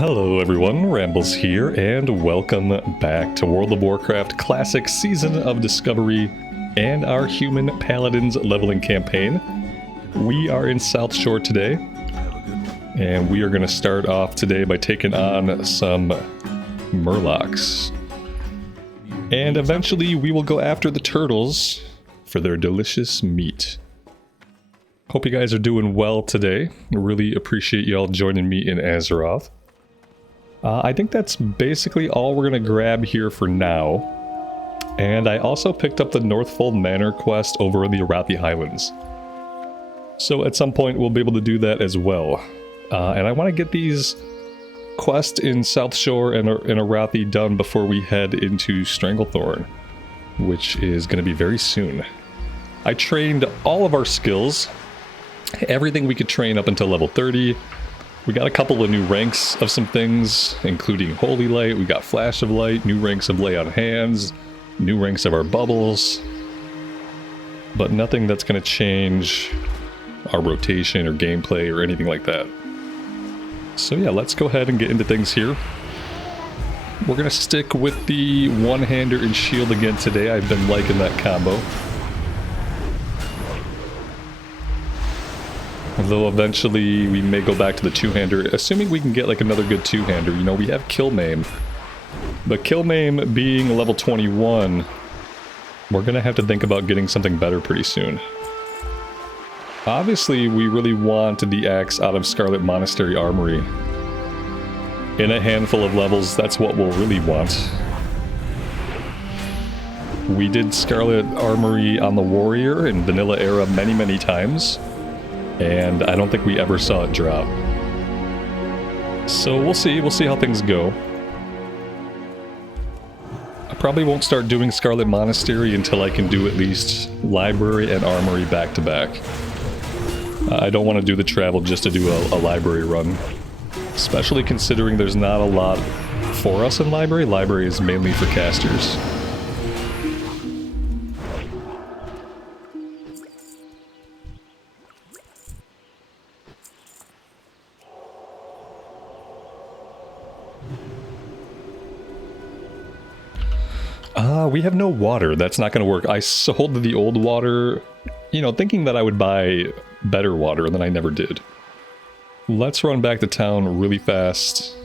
Hello everyone, Rambles here, and welcome back to World of Warcraft Classic Season of Discovery and our Human Paladins leveling campaign. We are in South Shore today, and we are going to start off today by taking on some Murlocs. And eventually we will go after the turtles for their delicious meat. Hope you guys are doing well today. I really appreciate y'all joining me in Azeroth. I think that's basically all we're going to grab here for now. And I also picked up the Northfold Manor quest over in the Arathi Highlands. So at some point we'll be able to do that as well. And I want to get these quests in South Shore and Arathi done before we head into Stranglethorn, which is going to be very soon. I trained all of our skills, everything we could train up until level 30. We got a couple of new ranks of some things, including Holy Light, we got Flash of Light, new ranks of Lay on Hands, new ranks of our bubbles, but nothing that's going to change our rotation or gameplay or anything like that. So yeah, let's go ahead and get into things here. We're going to stick with the one-hander and shield again today. I've been liking that combo. Though eventually we may go back to the two-hander, assuming we can get like another good two-hander. You know, we have Kill Maim. But Kill Maim being level 21, we're going to have to think about getting something better pretty soon. Obviously, we really want the axe out of Scarlet Monastery Armory. In a handful of levels, that's what we'll really want. We did Scarlet Armory on the Warrior in Vanilla Era many times. And I don't think we ever saw it drop. So we'll see how things go. I probably won't start doing Scarlet Monastery until I can do at least Library and Armory back to back. I don't want to do the travel just to do a Library run. Especially considering there's not a lot for us in Library. Library is mainly for casters. We have no water. That's not going to work. I sold the old water, you know, thinking that I would buy better water, and then I never did. Let's run back to town really fast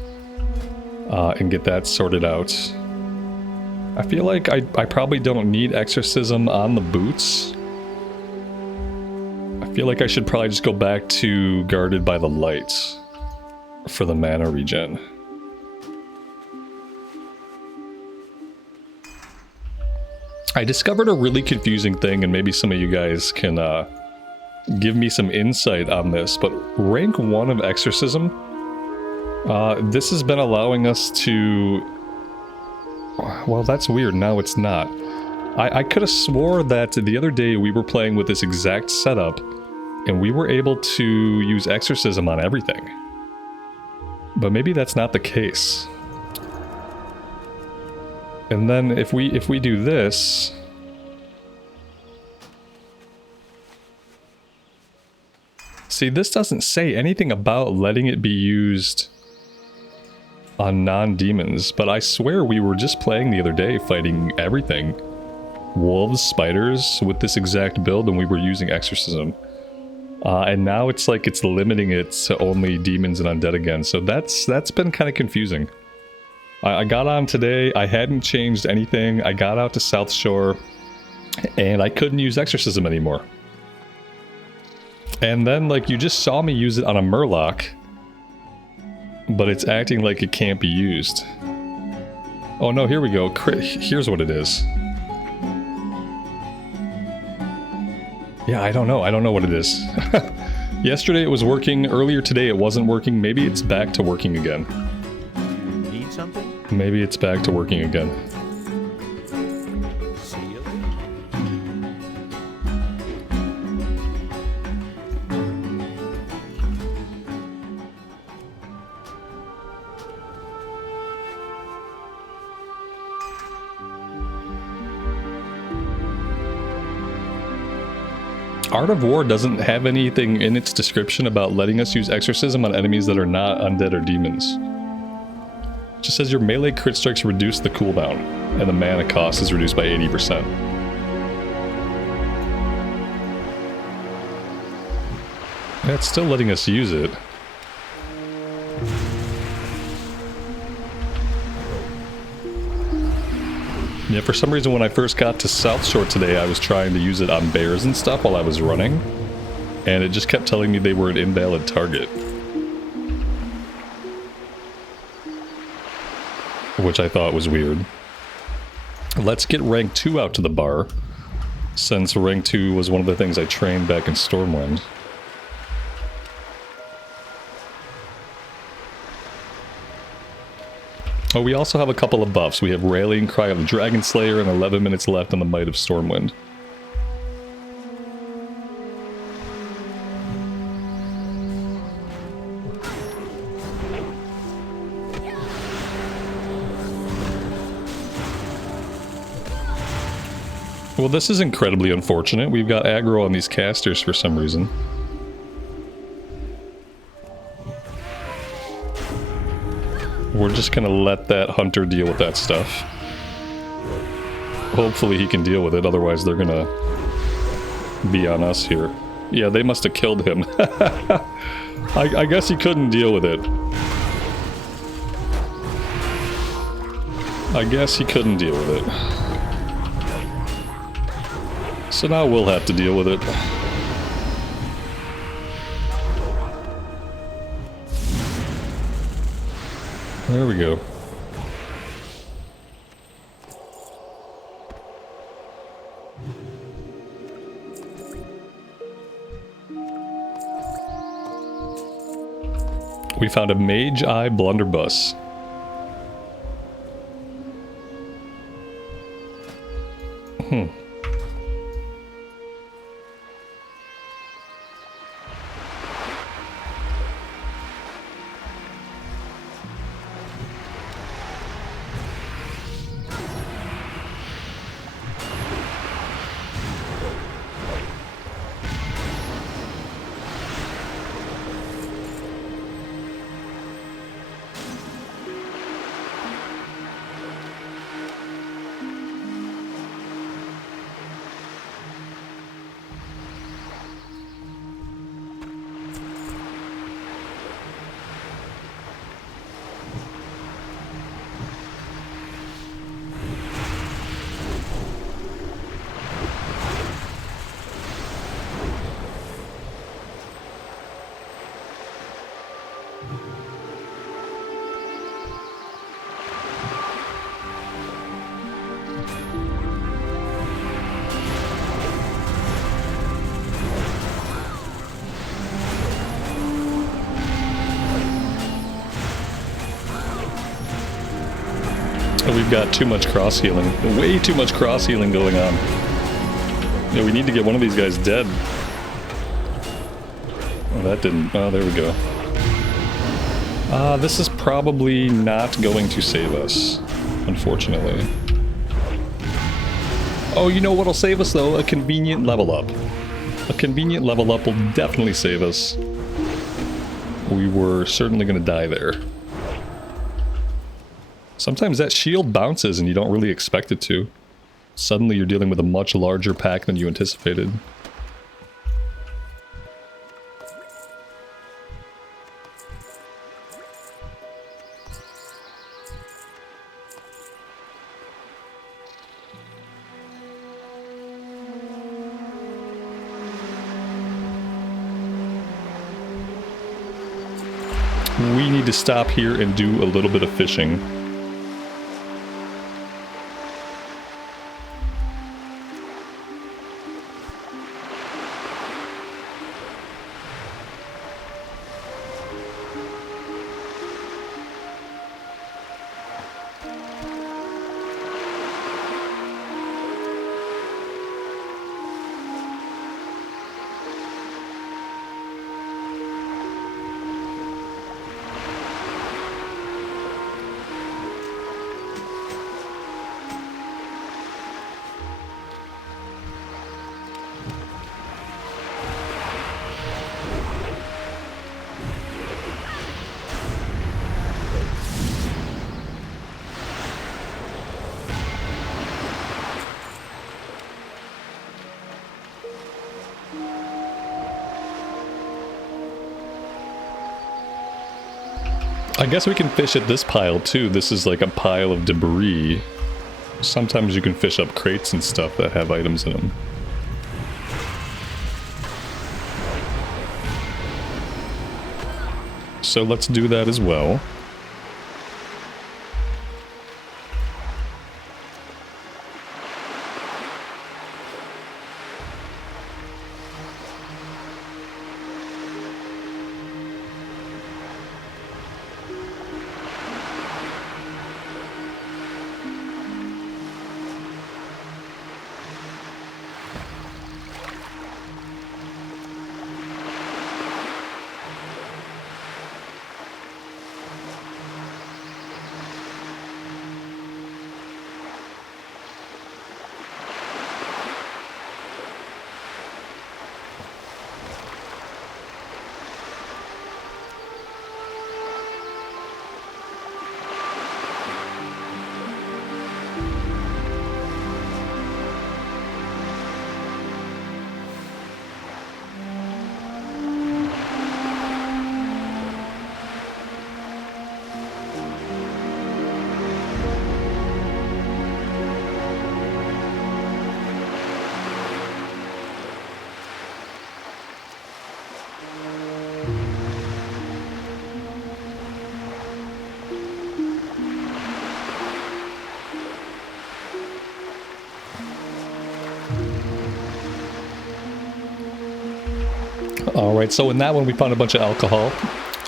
and get that sorted out. I feel like I probably don't need exorcism on the boots. I feel like I should probably just go back to Guarded by the Light for the mana regen. I discovered a really confusing thing, and maybe some of you guys can give me some insight on this, but rank 1 of Exorcism, this has been allowing us to... Well, that's weird, now it's not. I could have swore that the other day we were playing with this exact setup, and we were able to use Exorcism on everything. But maybe that's not the case. And then if we do this, see, this doesn't say anything about letting it be used on non-demons, but I swear we were just playing the other day fighting everything. Wolves, spiders, with this exact build, and we were using Exorcism. And now it's like it's limiting it to only demons and undead again, so that's been kind of confusing. I got on today, I hadn't changed anything, I got out to South Shore, and I couldn't use Exorcism anymore. And then, like, you just saw me use it on a Murloc, but it's acting like it can't be used. Oh no, here we go, here's what it is. Yeah, I don't know what it is. Yesterday it was working, earlier today it wasn't working, maybe it's back to working again. Something? Maybe it's back to working again. See you. Art of War doesn't have anything in its description about letting us use Exorcism on enemies that are not undead or demons. It just says your melee crit strikes reduce the cooldown, and the mana cost is reduced by 80%. Yeah, it's still letting us use it. Yeah, for some reason when I first got to South Shore today, I was trying to use it on bears and stuff while I was running, and it just kept telling me they were an invalid target. Which I thought was weird. Let's get rank 2 out to the bar, since rank 2 was one of the things I trained back in Stormwind. Oh, we also have a couple of buffs. We have Rallying Cry of the Dragon Slayer and 11 minutes left on the Might of Stormwind. Well, this is incredibly unfortunate. We've got aggro on these casters for some reason. We're just gonna let that hunter deal with that stuff. Hopefully he can deal with it, otherwise they're gonna be on us here. Yeah, they must have killed him. I guess he couldn't deal with it. I guess he couldn't deal with it. So now we'll have to deal with it. There we go. We found a Mage Eye Blunderbuss. We've got too much cross healing. Way too much cross healing going on. Yeah, we need to get one of these guys dead. Oh, that didn't... Oh, there we go. This is probably not going to save us, unfortunately. Oh, you know what'll save us, though? A convenient level up. A convenient level up will definitely save us. We were certainly going to die there. Sometimes that shield bounces and you don't really expect it to. Suddenly you're dealing with a much larger pack than you anticipated. We need to stop here and do a little bit of fishing. I guess we can fish at this pile too. This is like a pile of debris. Sometimes you can fish up crates and stuff that have items in them. So let's do that as well. Alright, so in that one we found a bunch of alcohol,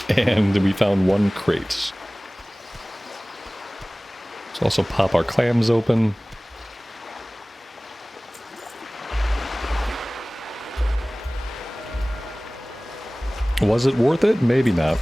and we found one crate. Let's also pop our clams open. Was it worth it? Maybe not.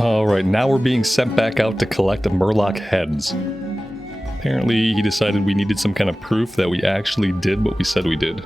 Alright, now we're being sent back out to collect Murloc heads. Apparently he decided we needed some kind of proof that we actually did what we said we did.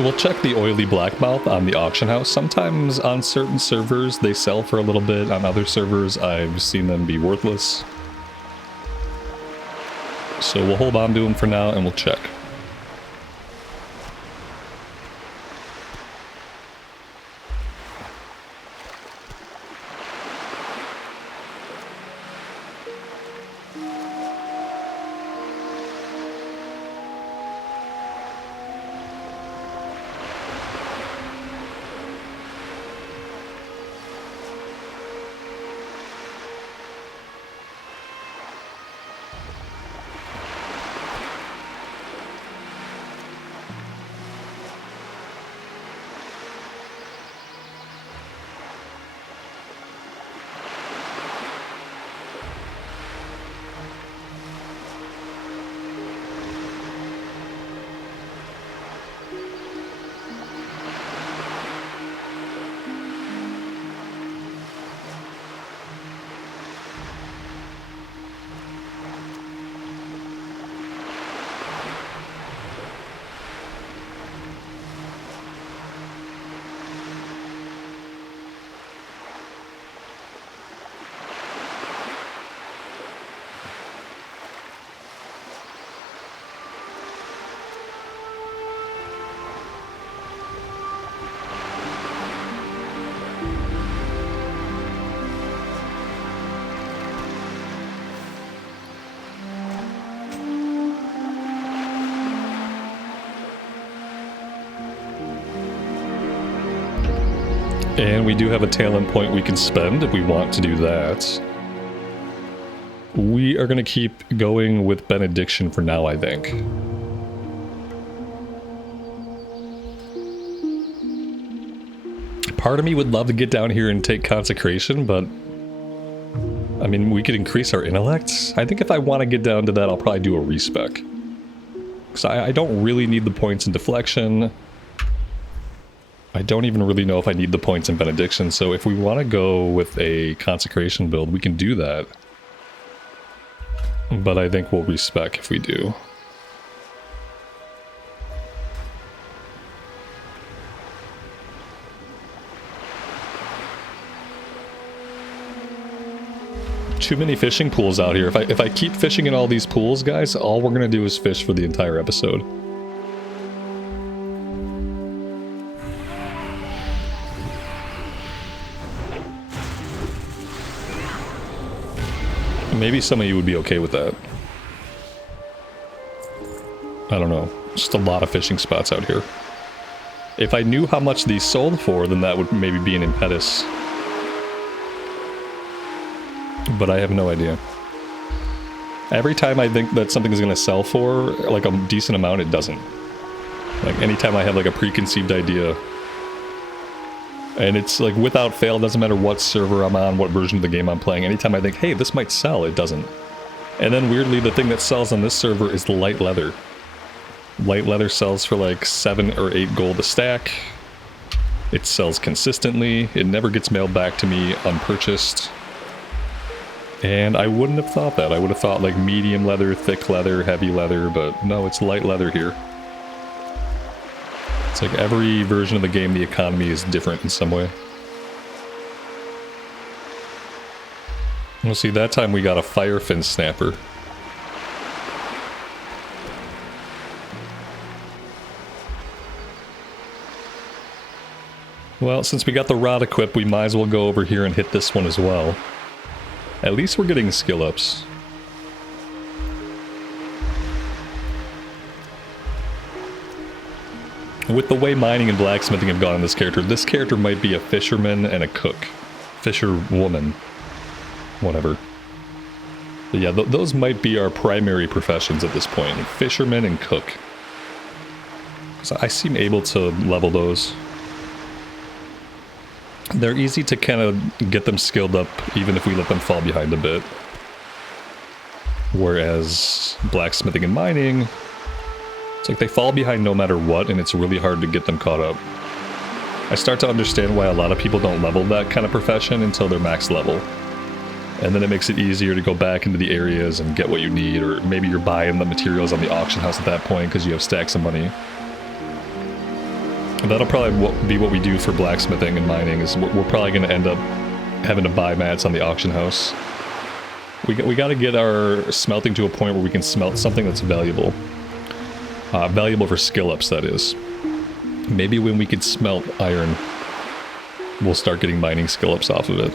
We'll check the oily blackmouth on the auction house. Sometimes on certain servers they sell for a little bit. On other servers I've seen them be worthless. So we'll hold on to them for now and we'll check. And we do have a talent point we can spend if we want to do that. We are going to keep going with Benediction for now, I think. Part of me would love to get down here and take Consecration, but I mean, we could increase our intellects. I think if I want to get down to that, I'll probably do a respec. Because I don't really need the points in Deflection. I don't even really know if I need the points in Benediction, so if we want to go with a Consecration build, we can do that. But I think we'll respec if we do. Too many fishing pools out here. If I keep fishing in all these pools, guys, all we're gonna do is fish for the entire episode. Maybe some of you would be okay with that. I don't know. Just a lot of fishing spots out here. If I knew how much these sold for, then that would maybe be an impetus. But I have no idea. Every time I think that something is going to sell for like a decent amount, it doesn't. Like anytime I have like a preconceived idea, and it's like without fail, it doesn't matter what server I'm on, what version of the game I'm playing, anytime I think, hey, this might sell, it doesn't. And then weirdly, the thing that sells on this server is light leather. Light leather sells for like 7 or 8 gold a stack. It sells consistently. It never gets mailed back to me unpurchased. And I wouldn't have thought that. I would have thought like medium leather, thick leather, heavy leather, but no, it's light leather here. It's like every version of the game, the economy is different in some way. We'll see, that time we got a firefin snapper. Well, since we got the rod equipped, we might as well go over here and hit this one as well. At least we're getting skill ups. With the way mining and blacksmithing have gone in this character might be a fisherman and a cook. Fisherwoman. Whatever. But yeah, those might be our primary professions at this point. Fisherman and cook. So I seem able to level those. They're easy to kind of get them skilled up even if we let them fall behind a bit. Whereas blacksmithing and mining, it's like they fall behind no matter what, and it's really hard to get them caught up. I start to understand why a lot of people don't level that kind of profession until they're max level. And then it makes it easier to go back into the areas and get what you need, or maybe you're buying the materials on the auction house at that point because you have stacks of money. And that'll probably be what we do for blacksmithing and mining, is we're probably going to end up having to buy mats on the auction house. We got to get our smelting to a point where we can smelt something that's valuable. Valuable for skill ups, that is. Maybe when we can smelt iron, we'll start getting mining skill ups off of it.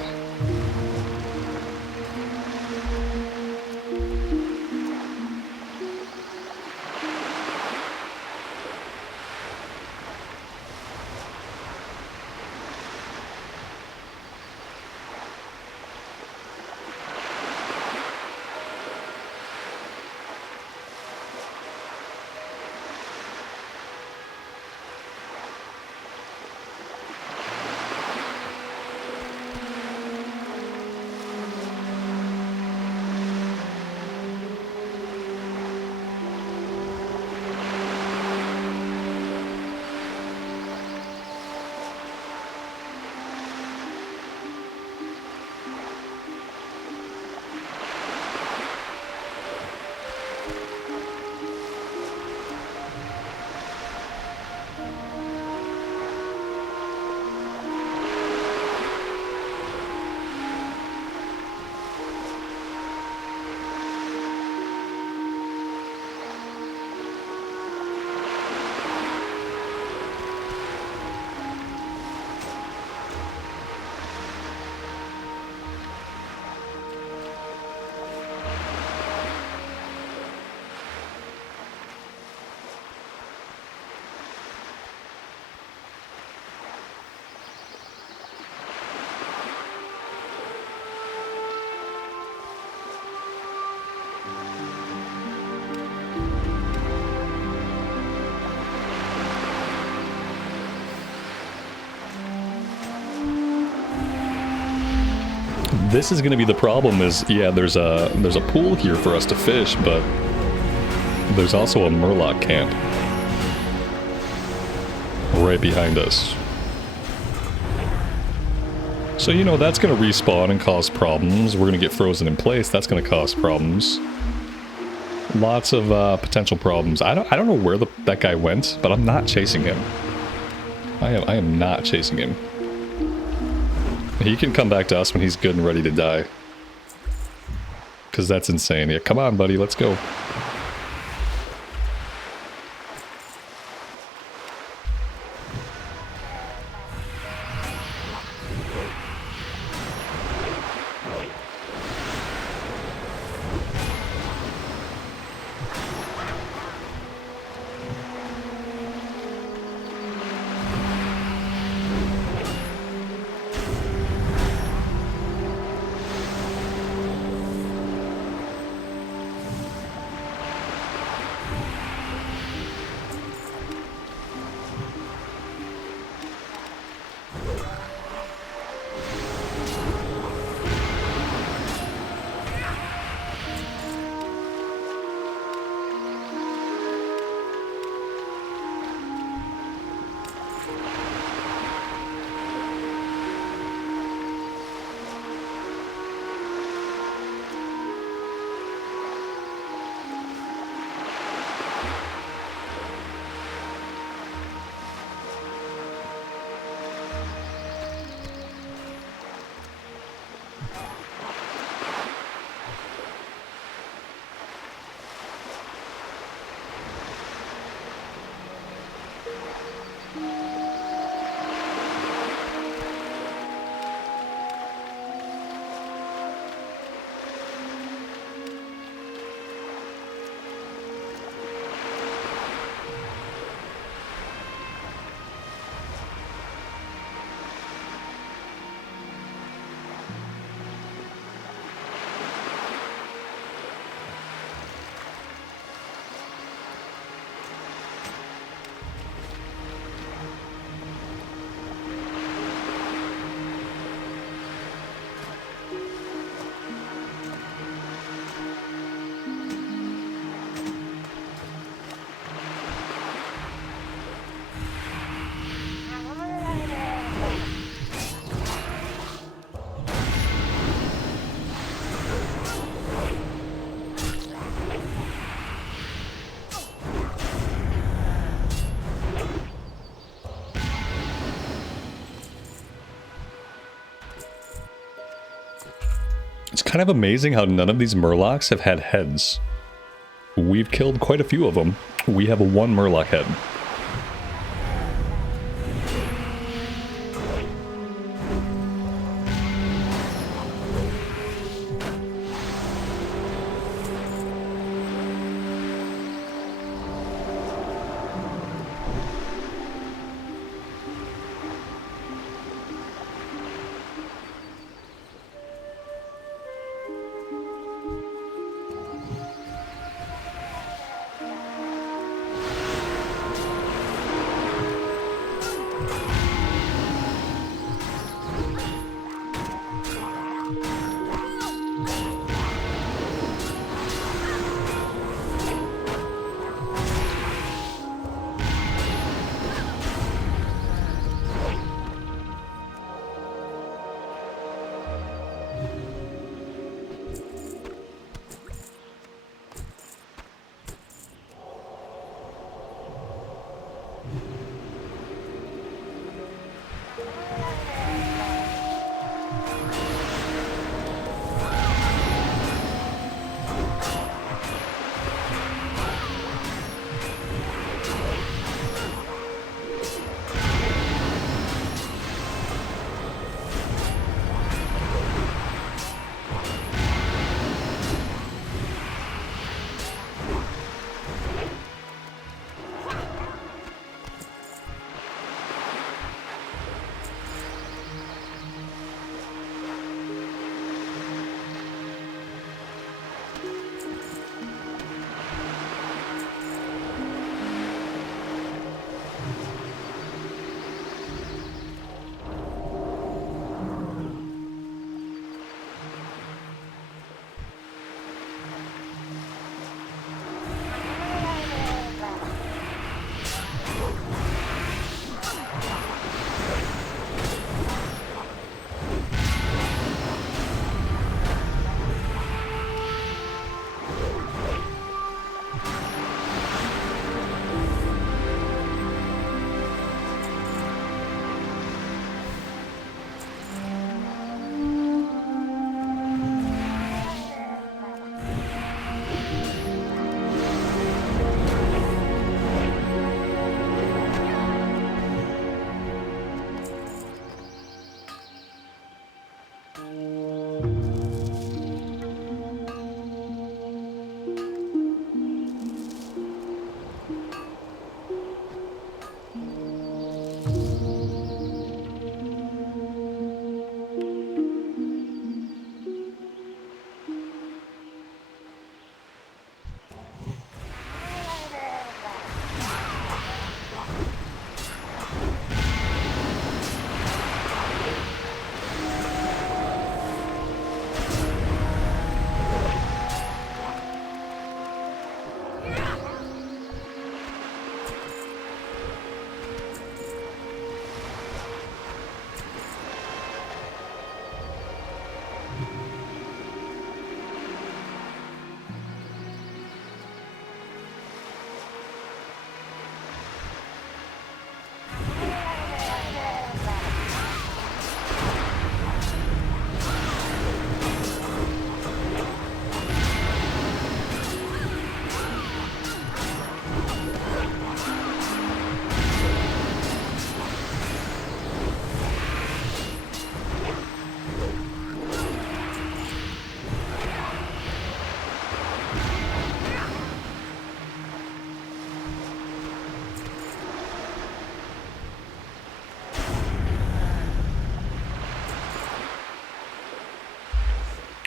This is going to be the problem, is, yeah, there's a pool here for us to fish, but there's also a Murloc camp right behind us. So, you know, that's going to respawn and cause problems. We're going to get frozen in place. That's going to cause problems. Lots of potential problems. I don't know where that guy went, but I'm not chasing him. I am not chasing him. He can come back to us when he's good and ready to die. Because that's insane. Yeah, come on, buddy, let's go. kind of amazing how none of these Murlocs have had heads. We've killed quite a few of them. We have one Murloc head.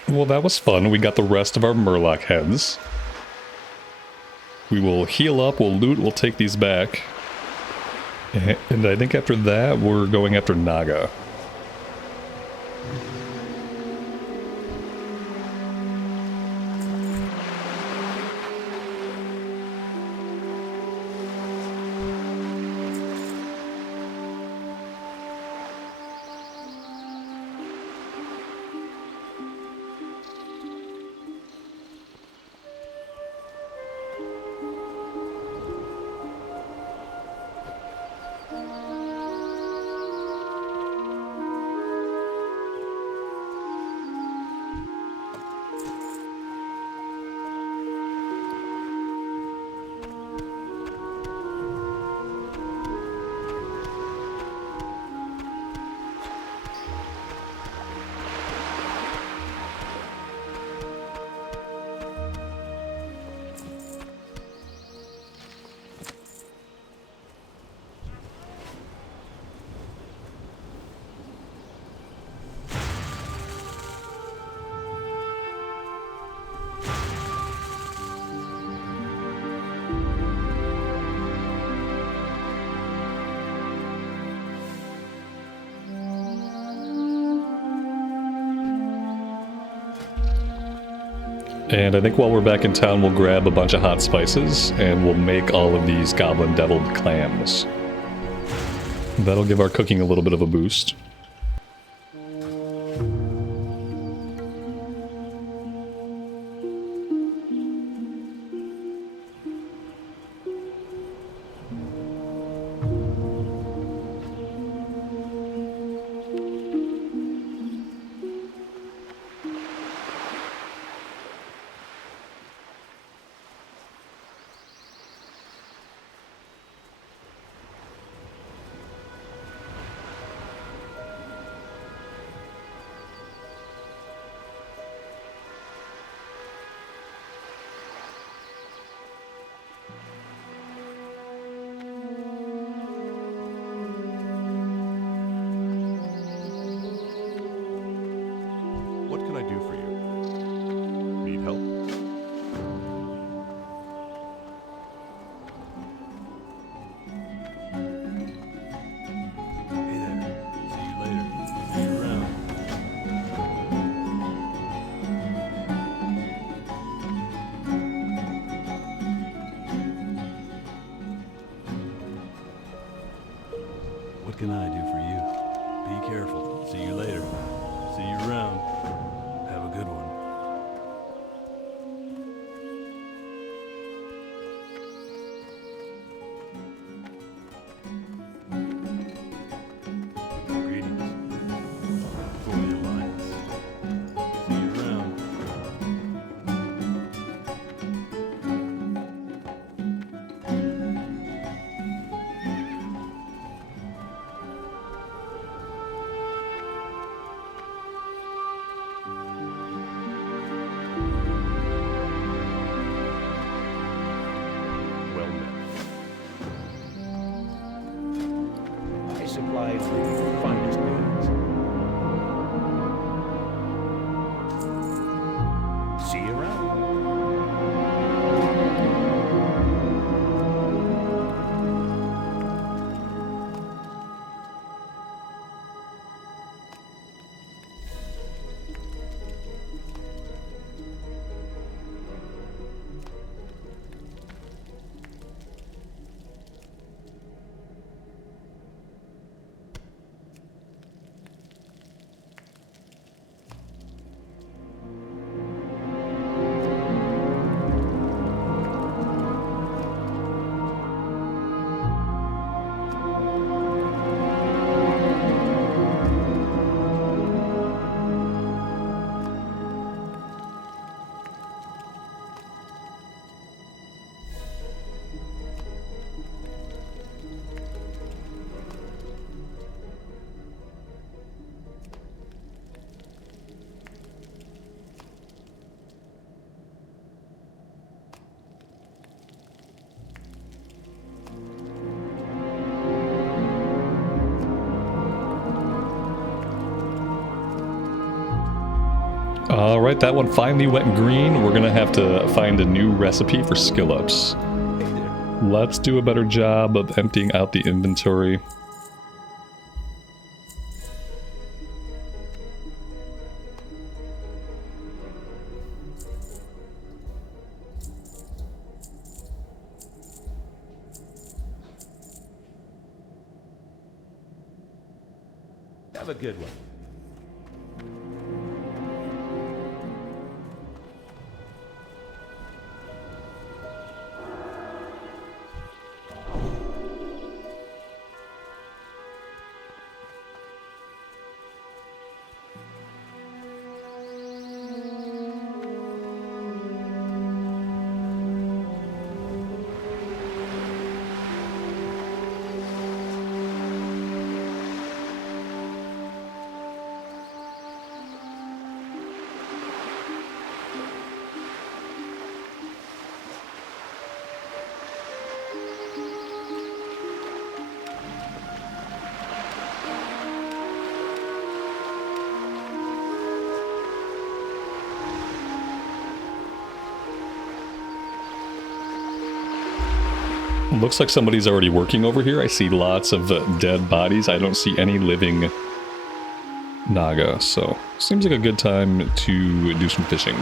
Well, that was fun. We got the rest of our Murloc heads. We will heal up, we'll loot, we'll take these back. And I think after that, we're going after Naga. And I think while we're back in town, we'll grab a bunch of hot spices and we'll make all of these goblin deviled clams. That'll give our cooking a little bit of a boost. What can I do for you? Need help? Hey there. See you later. See you around. What can I do for you? Be careful. See you later. See you around. Have a good one. Greetings. For the Alliance. See you around. Well met. I supply the finest goods. See you around. Alright, that one finally went green. We're gonna have to find a new recipe for skill ups. Hey there. Let's do a better job of emptying out the inventory. Have a good one. Looks like somebody's already working over here. I see lots of dead bodies. I don't see any living Naga, so seems like a good time to do some fishing.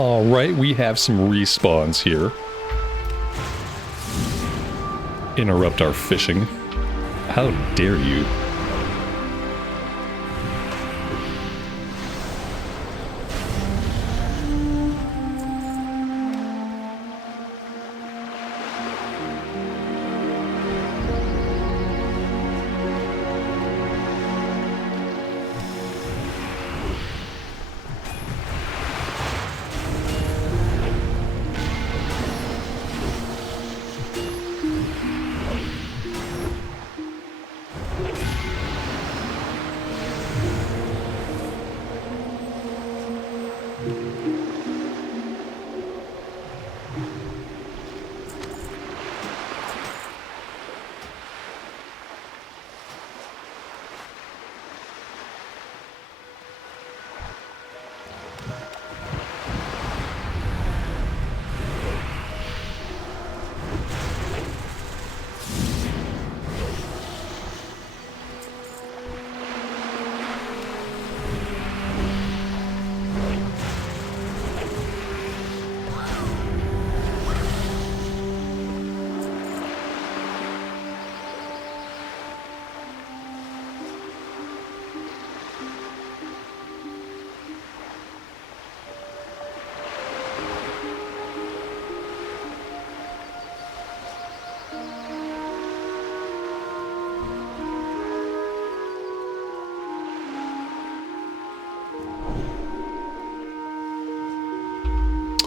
Alright, we have some respawns here. Interrupt our fishing. How dare you?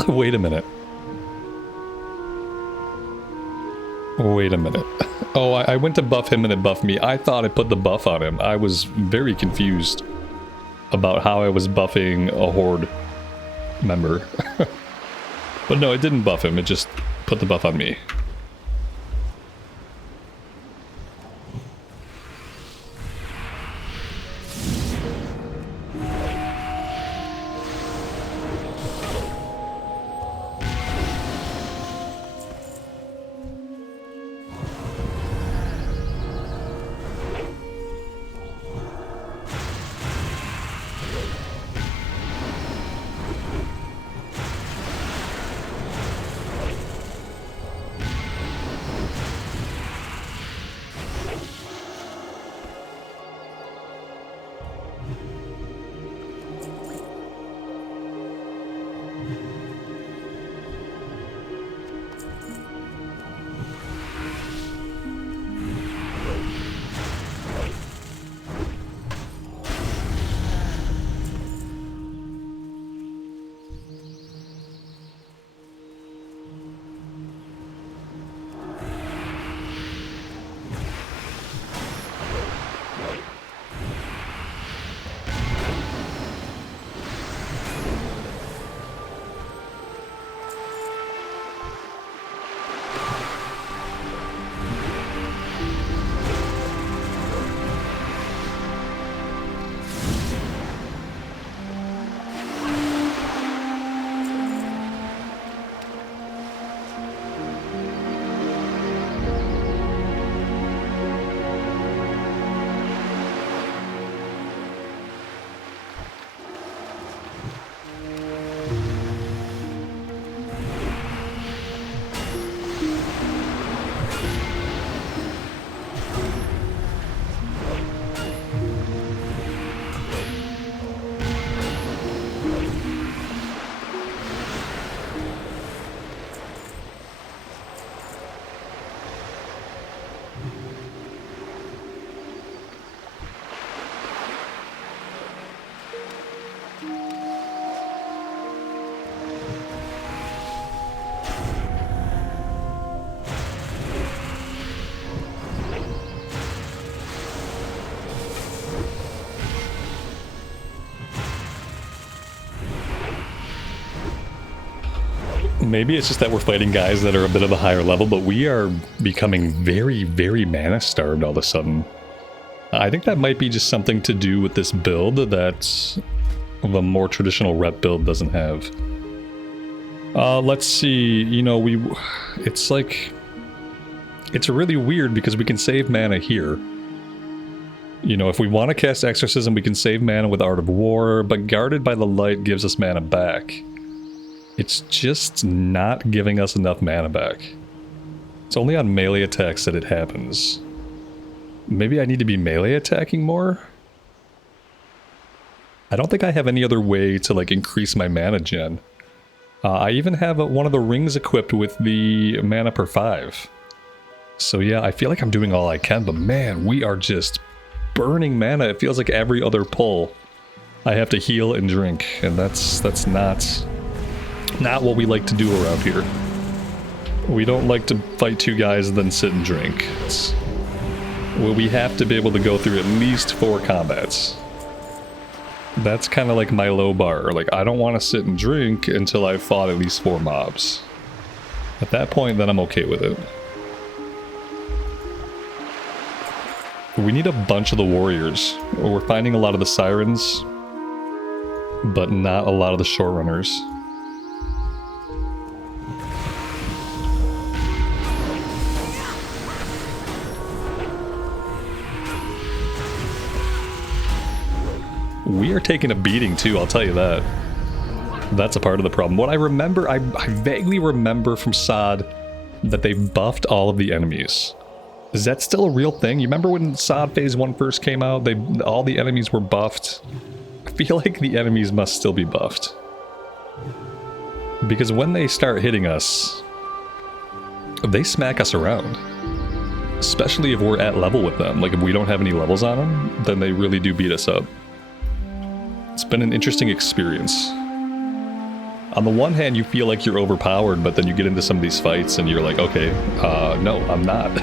Wait a minute. Wait a minute. Oh, I went to buff him and it buffed me. I thought I put the buff on him. I was very confused about how I was buffing a horde member. But no, it didn't buff him. It just put the buff on me. Maybe it's just that we're fighting guys that are a bit of a higher level, but we are becoming very, very mana starved all of a sudden. I think that might be just something to do with this build that the more traditional rep build doesn't have. Let's see, you know, it's like, it's really weird because we can save mana here. You know, if we want to cast Exorcism, we can save mana with Art of War, but Guarded by the Light gives us mana back. It's just not giving us enough mana back. It's only on melee attacks that it happens. Maybe I need to be melee attacking more? I don't think I have any other way to like increase my mana gen. I even have one of the rings equipped with the mana per 5. So yeah, I feel like I'm doing all I can, but man, we are just burning mana. It feels like every other pull I have to heal and drink, and that's not what we like to do around here. We don't like to fight 2 guys and then sit and drink. Well, we have to be able to go through at least 4 combats. That's kind of like my low bar. Like, I don't want to sit and drink until I've fought at least 4 mobs. At that point, then I'm okay with it. We need a bunch of the warriors. We're finding a lot of the sirens, but not a lot of the shorerunners. We are taking a beating too, I'll tell you that. That's a part of the problem. What I remember, I vaguely remember from SOD that they buffed all of the enemies. Is that still a real thing? You remember when SOD Phase 1 first came out, all the enemies were buffed? I feel like the enemies must still be buffed. Because when they start hitting us, they smack us around. Especially if we're at level with them. Like if we don't have any levels on them, then they really do beat us up. It's been an interesting experience. On the one hand, you feel like you're overpowered, but then you get into some of these fights and you're like, okay, no, I'm not.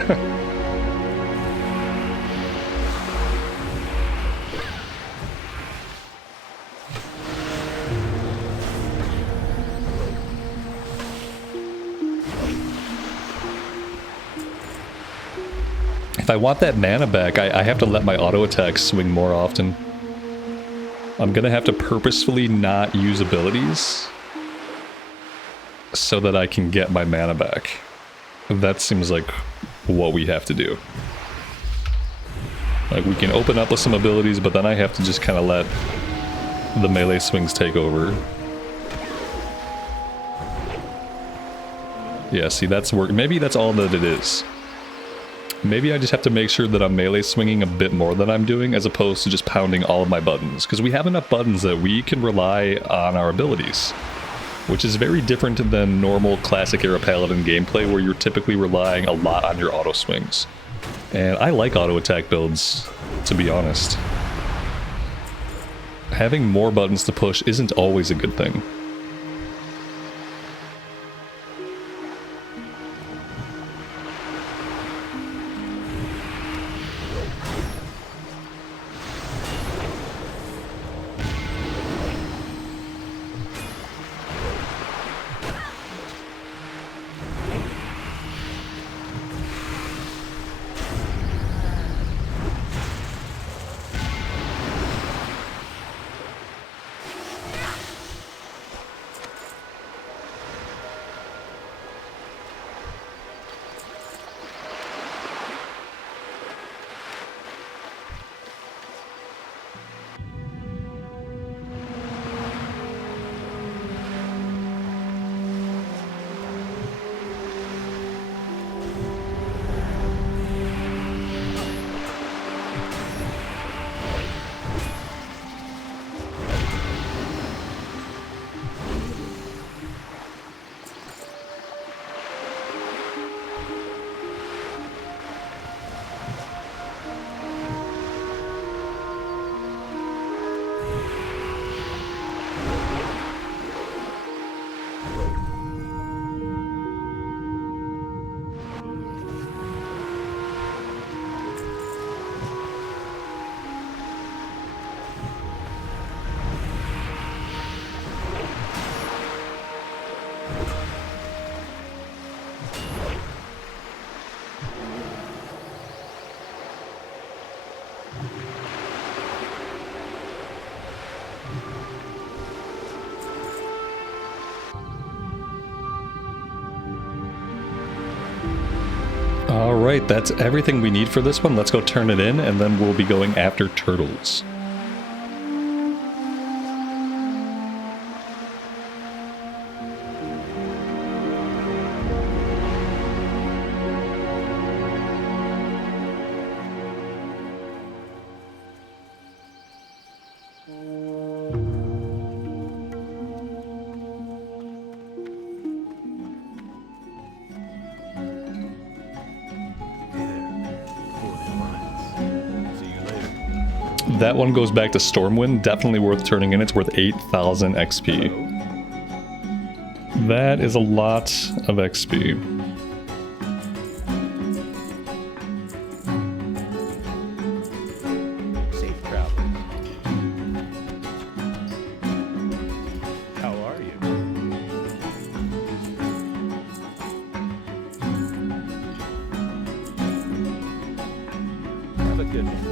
If I want that mana back, I have to let my auto attacks swing more often. I'm gonna have to purposefully not use abilities so that I can get my mana back. That seems like what we have to do. Like, we can open up with some abilities, but then I have to just kind of let the melee swings take over. Yeah, see, that's work. Maybe that's all that it is. Maybe I just have to make sure that I'm melee swinging a bit more than I'm doing, as opposed to just pounding all of my buttons. Because we have enough buttons that we can rely on our abilities. Which is very different than normal classic era Paladin gameplay, where you're typically relying a lot on your auto swings. And I like auto attack builds, to be honest. Having more buttons to push isn't always a good thing. Alright, that's everything we need for this one. Let's go turn it in, and then we'll be going after turtles. That one goes back to Stormwind. Definitely worth turning in. It's worth 8,000 XP. That is a lot of XP. Safe travel. How are you? Have a good one.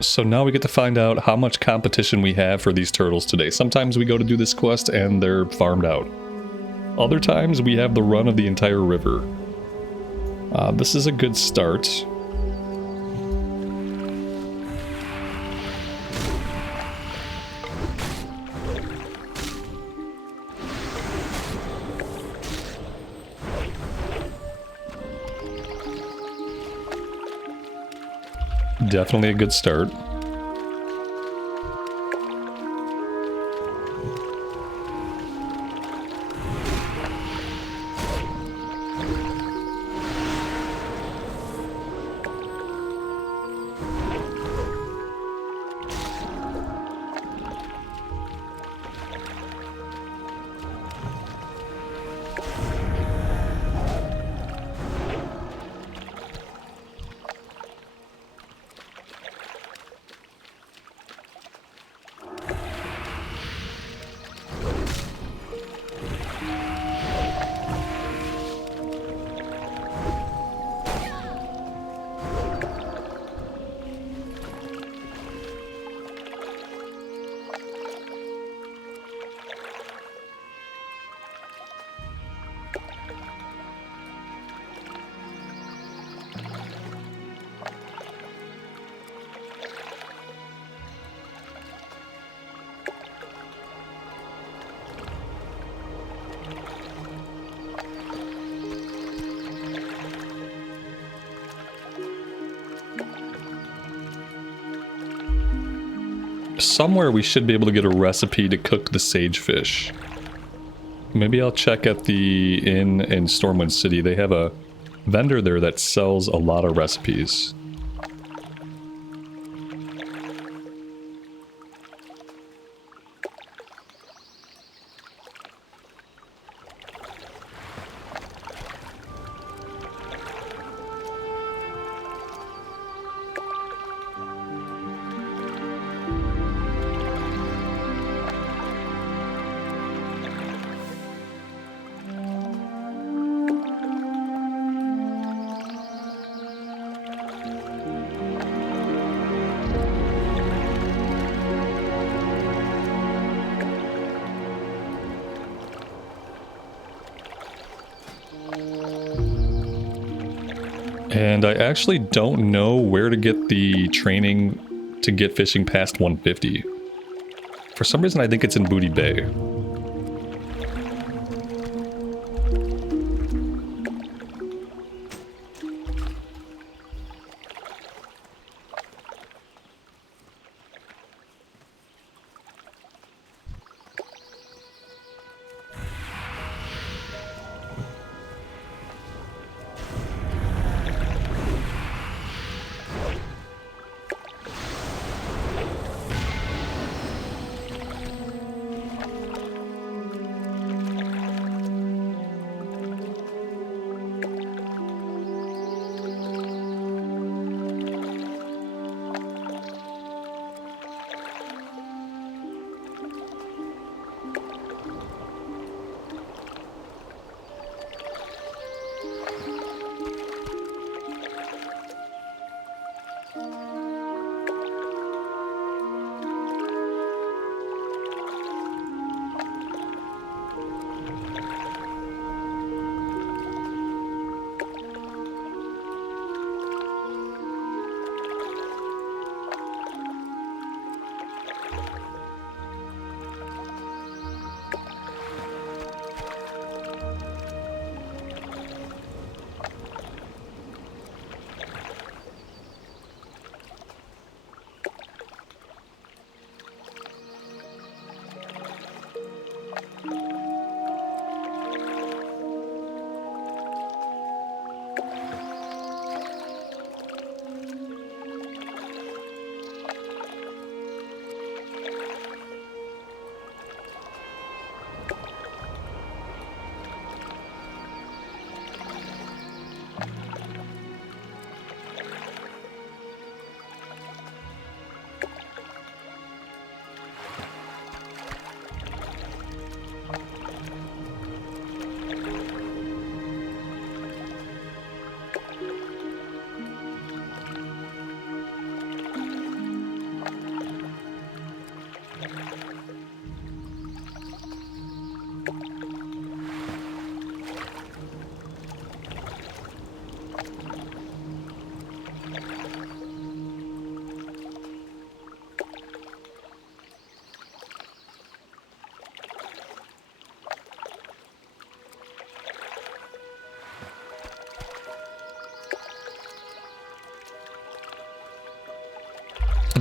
So now we get to find out how much competition we have for these turtles today. Sometimes we go to do this quest and they're farmed out. Other times we have the run of the entire river. This is a good start. Definitely a good start. Somewhere we should be able to get a recipe to cook the sagefish. Maybe I'll check at the inn in Stormwind City. They have a vendor there that sells a lot of recipes. And I actually don't know where to get the training to get fishing past 150. For some reason I think it's in Booty Bay.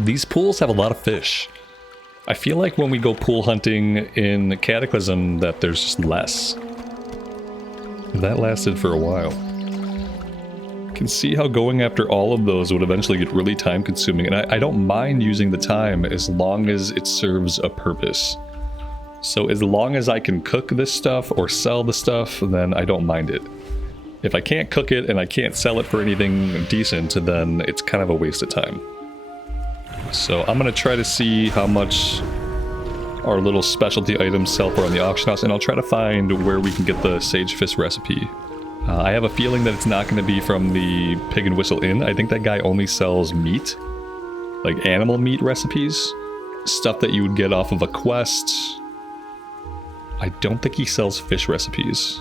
These pools have a lot of fish. I feel like when we go pool hunting in Cataclysm that there's just less. That lasted for a while. I can see how going after all of those would eventually get really time consuming, and I don't mind using the time as long as it serves a purpose. So as long as I can cook this stuff or sell the stuff, then I don't mind it. If I can't cook it and I can't sell it for anything decent, then it's kind of a waste of time. So I'm going to try to see how much our little specialty items sell for on the auction house, and I'll try to find where we can get the Sage Fist recipe. I have a feeling that it's not going to be from the Pig and Whistle Inn. I think that guy only sells meat, like animal meat recipes, stuff that you would get off of a quest. I don't think he sells fish recipes.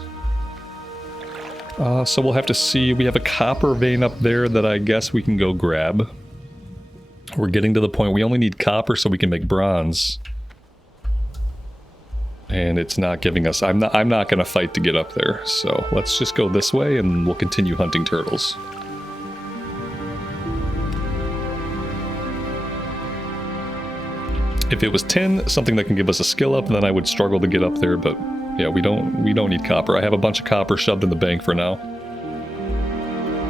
So we'll have to see. We have a copper vein up there that I guess we can go grab. We're getting to the point we only need copper so we can make bronze. And it's not giving us... I'm not going to fight to get up there. So let's just go this way and we'll continue hunting turtles. If it was tin, something that can give us a skill up, then I would struggle to get up there, but yeah, we don't need copper. I have a bunch of copper shoved in the bank for now.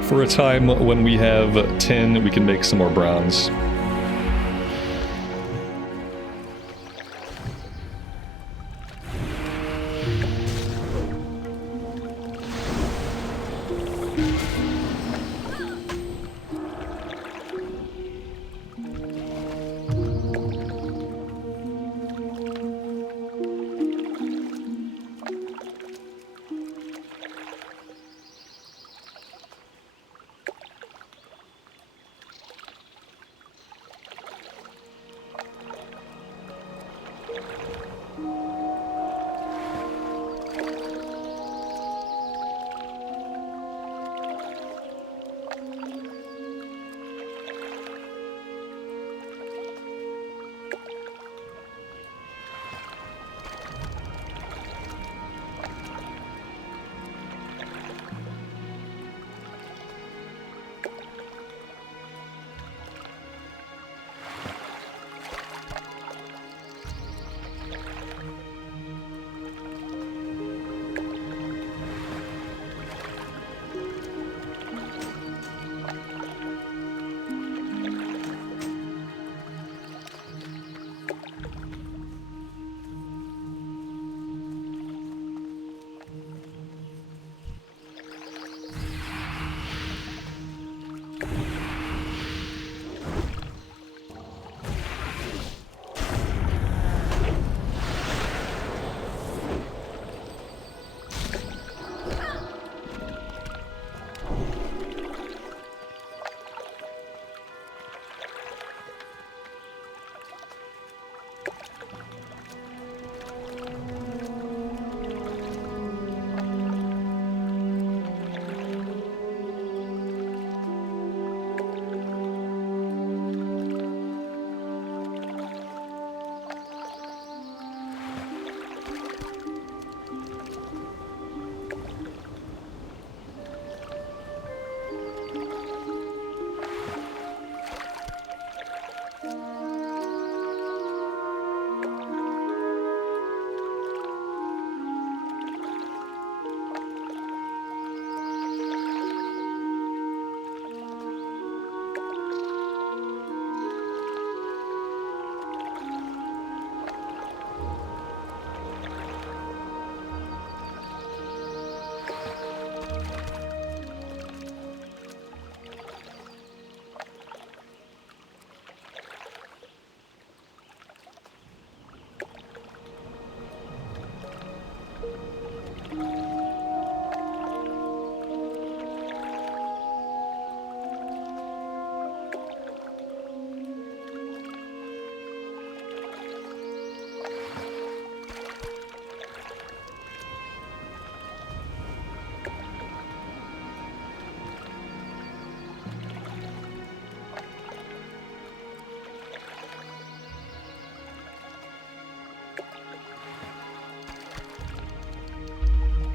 For a time when we have tin, we can make some more bronze.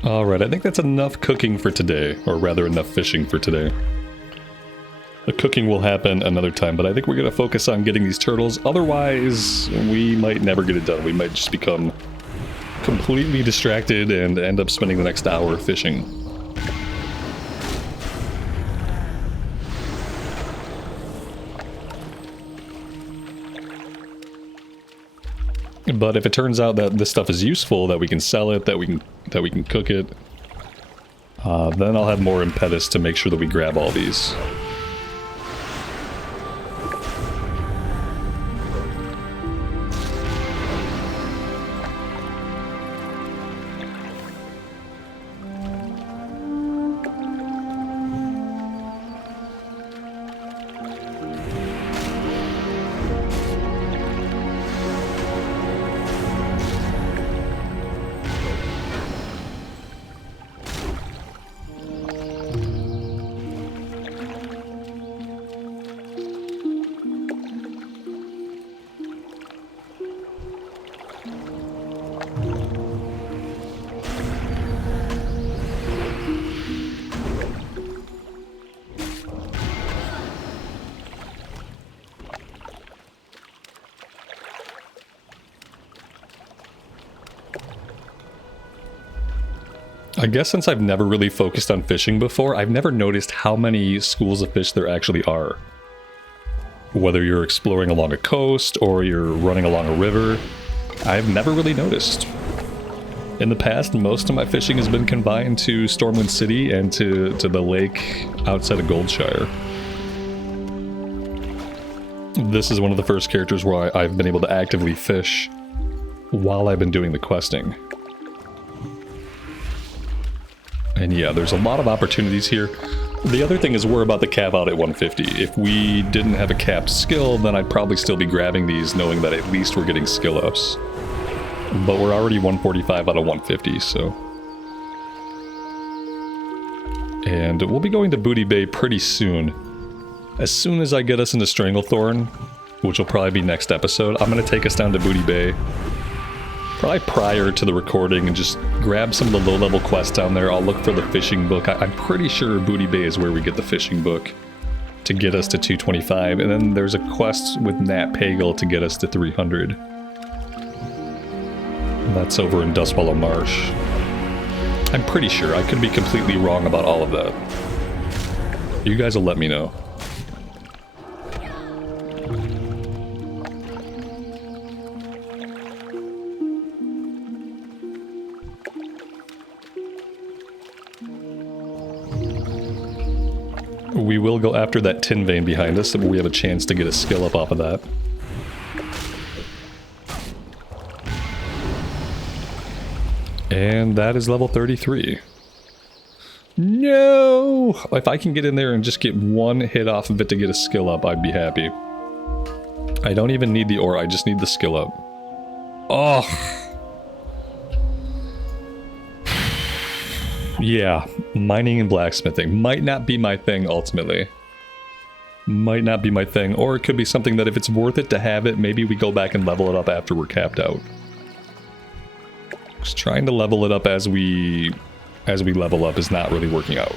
Alright, I think that's enough cooking for today, or rather enough fishing for today. The cooking will happen another time, but I think we're going to focus on getting these turtles, otherwise we might never get it done. We might just become completely distracted and end up spending the next hour fishing. But if it turns out that this stuff is useful, that we can sell it, that we can cook it, then I'll have more impetus to make sure that we grab all these. I guess since I've never really focused on fishing before, I've never noticed how many schools of fish there actually are. Whether you're exploring along a coast or you're running along a river, I've never really noticed. In the past, most of my fishing has been confined to Stormwind City and to the lake outside of Goldshire. This is one of the first characters where I've been able to actively fish while I've been doing the questing. And yeah, there's a lot of opportunities here. The other thing is we're about to cap out at 150. If we didn't have a capped skill, then I'd probably still be grabbing these knowing that at least we're getting skill ups. But we're already 145 out of 150, so... And we'll be going to Booty Bay pretty soon. As soon as I get us into Stranglethorn, which will probably be next episode, I'm going to take us down to Booty Bay. Probably prior to the recording and just grab some of the low-level quests down there. I'll look for the fishing book. I'm pretty sure Booty Bay is where we get the fishing book to get us to 225. And then there's a quest with Nat Pagel to get us to 300. That's over in Dustwallow Marsh. I'm pretty sure. I could be completely wrong about all of that. You guys will let me know. We will go after that tin vein behind us, so we have a chance to get a skill up off of that. And that is level 33. No! If I can get in there and just get one hit off of it to get a skill up, I'd be happy. I don't even need the ore, I just need the skill up. Oh! Yeah, mining and blacksmithing might not be my thing ultimately. Might not be my thing, or it could be something that if it's worth it to have it, maybe we go back and level it up after we're capped out. Just trying to level it up as we level up is not really working out.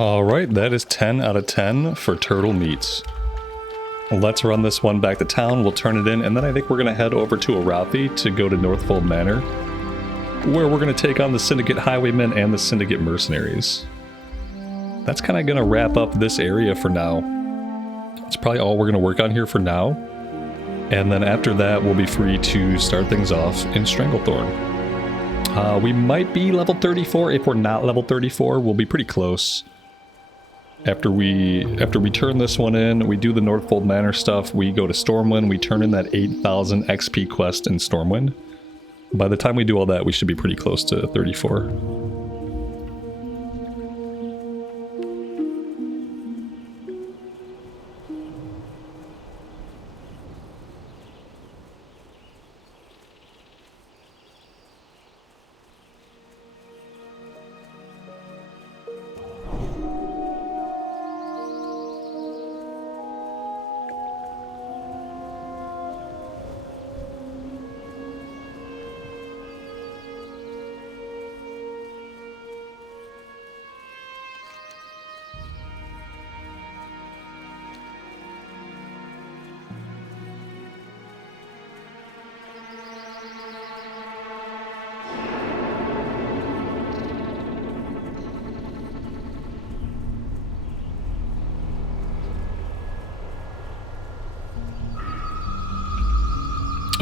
Alright, that is 10 out of 10 for turtle meats. Let's run this one back to town, we'll turn it in, and then I think we're going to head over to Arathi to go to Northfold Manor, where we're going to take on the Syndicate Highwaymen and the Syndicate Mercenaries. That's kind of going to wrap up this area for now. That's probably all we're going to work on here for now. And then after that, we'll be free to start things off in Stranglethorn. We might be level 34. If we're not level 34, we'll be pretty close. After we turn this one in, we do the Northfold Manor stuff, we go to Stormwind, we turn in that 8,000 XP quest in Stormwind. By the time we do all that, we should be pretty close to 34.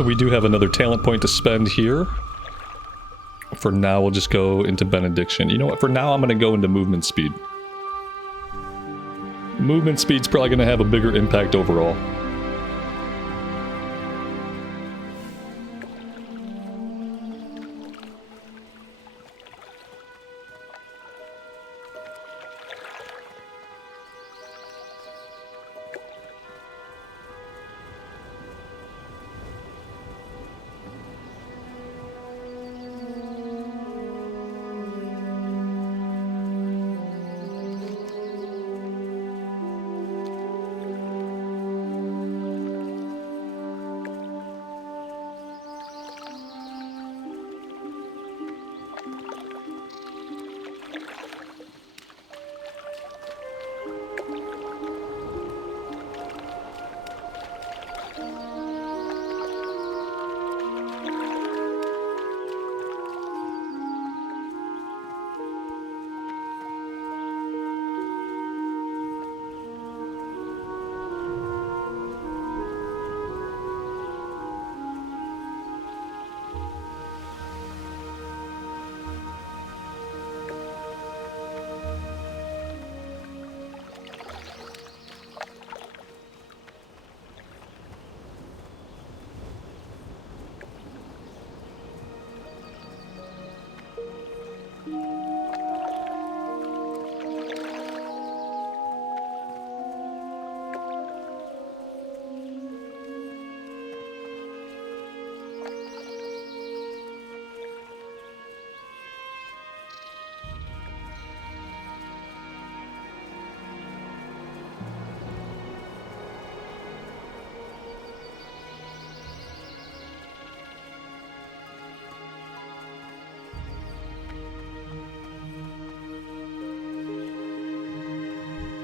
We do have another talent point to spend here. For now, we'll just go into Benediction. You know what? For now, I'm going to go into Movement Speed. Movement Speed's probably going to have a bigger impact overall.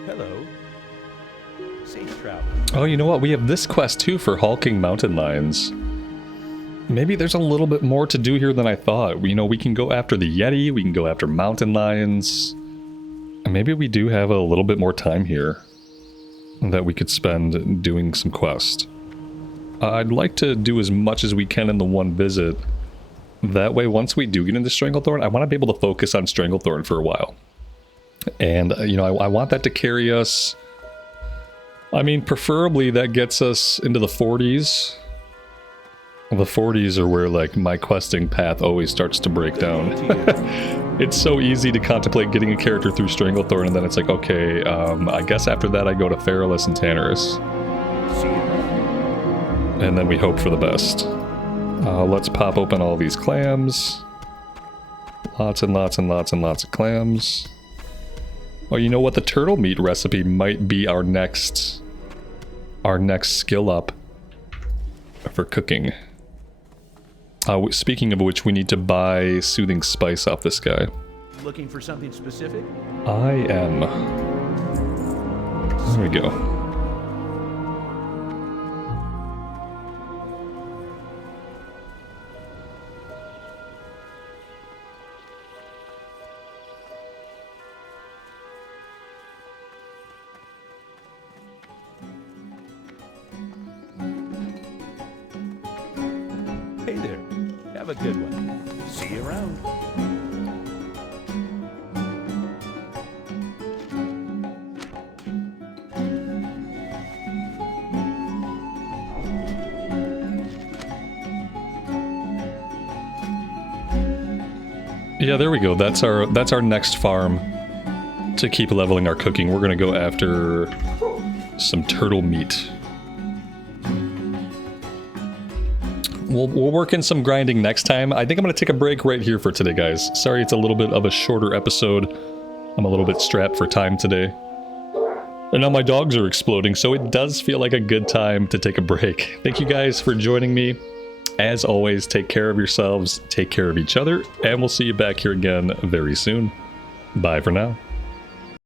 Hello. Safe travel. Oh, you know what? We have this quest too for hulking mountain lions. Maybe there's a little bit more to do here than I thought. You know, we can go after the Yeti, we can go after mountain lions. And maybe we do have a little bit more time here that we could spend doing some quests. I'd like to do as much as we can in the one visit. That way, once we do get into Stranglethorn, I want to be able to focus on Stranglethorn for a while. And, you know, I want that to carry us. I mean, preferably that gets us into the 40s. The 40s are where, like, my questing path always starts to break down. It's so easy to contemplate getting a character through Stranglethorn, and then it's like, okay, I guess after that I go to Feralus and Tannerus. And then we hope for the best. Let's pop open all these clams. Lots and lots and lots and lots of clams. Oh, you know what? The turtle meat recipe might be our next skill up for cooking. Speaking of which, we need to buy Soothing Spice off this guy. Looking for something specific? I am. There we go. Hey there. Have a good one. See you around. Yeah, there we go. That's our next farm to keep leveling our cooking. We're gonna go after some turtle meat. We'll work in some grinding next time. I think I'm gonna take a break right here for today, guys. Sorry it's a little bit of a shorter episode. I'm a little bit strapped for time today. And now my dogs are exploding, so it does feel like a good time to take a break. Thank you guys for joining me. As always, take care of yourselves, take care of each other, and we'll see you back here again very soon. Bye for now.